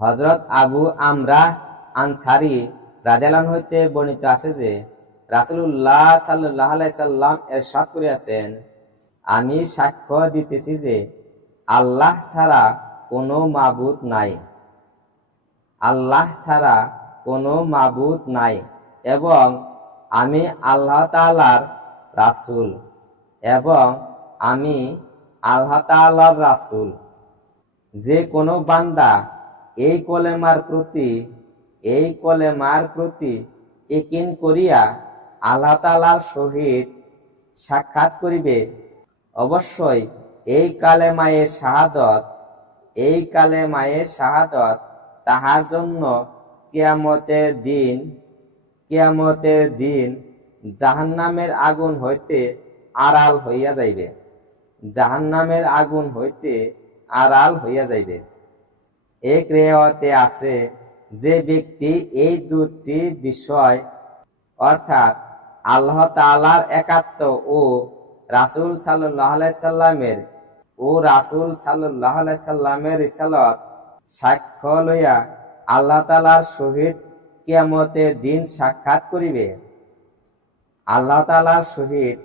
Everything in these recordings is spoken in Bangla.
হযরত আবু আমরা আনসারী রাদিয়াল্লাহু হইতে বর্ণিত আছে যে রাসূলুল্লাহ সাল্লাল্লাহু আলাইহি সাল্লাম ইরশাদ করিয়াছেন, আমি সাক্ষ্য দিতেছি যে আল্লাহ ছাড়া কোনো মাবুদ নাই, আল্লাহ ছাড়া কোনো মাবুদ নাই এবং আমি আল্লাহ তাআলার রাসূল এবং আমি আল্লাহ তাআলার রাসূল। যে কোনো বান্দা এই কলেমার প্রতি ইকিন করিয়া আল্লাহ তাআলার সহিত সাক্ষাৎ করিবে, অবশ্যই এই কালেমায়ে শাহাদত তাহার জন্য কিয়ামতের দিন জাহান্নামের আগুন হইতে আড়াল হইয়া যাইবে, জাহান্নামের আগুন হইতে আড়াল হইয়া যাইবে। এক রিওয়ায়াতে আছে, যে ব্যক্তি এই দুটি বিষয় অর্থাৎ আল্লাহ তাআলার একাত্ম ও রাসূল সাল্লাল্লাহু আলাইহি সাল্লামের রিসালাত সাক্ষ্য লইয়া আল্লাহ তাআলার সহিত কিয়ামতের দিন সাক্ষাৎ করিবে, আল্লাহ তাআলার সহিত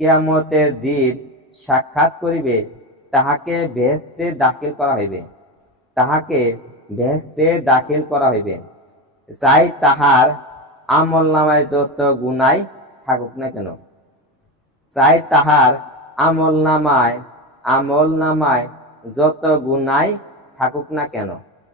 কিয়ামতের দিন সাক্ষাৎ করিবে, তাহাকে বেহেশতে দাখিল করা হইবে, চাই তাহার আমলনামায় যত গুনাহ থাকুক না কেন, চাই তাহার আমলনামায় যত গুনাহ থাকুক না কেন।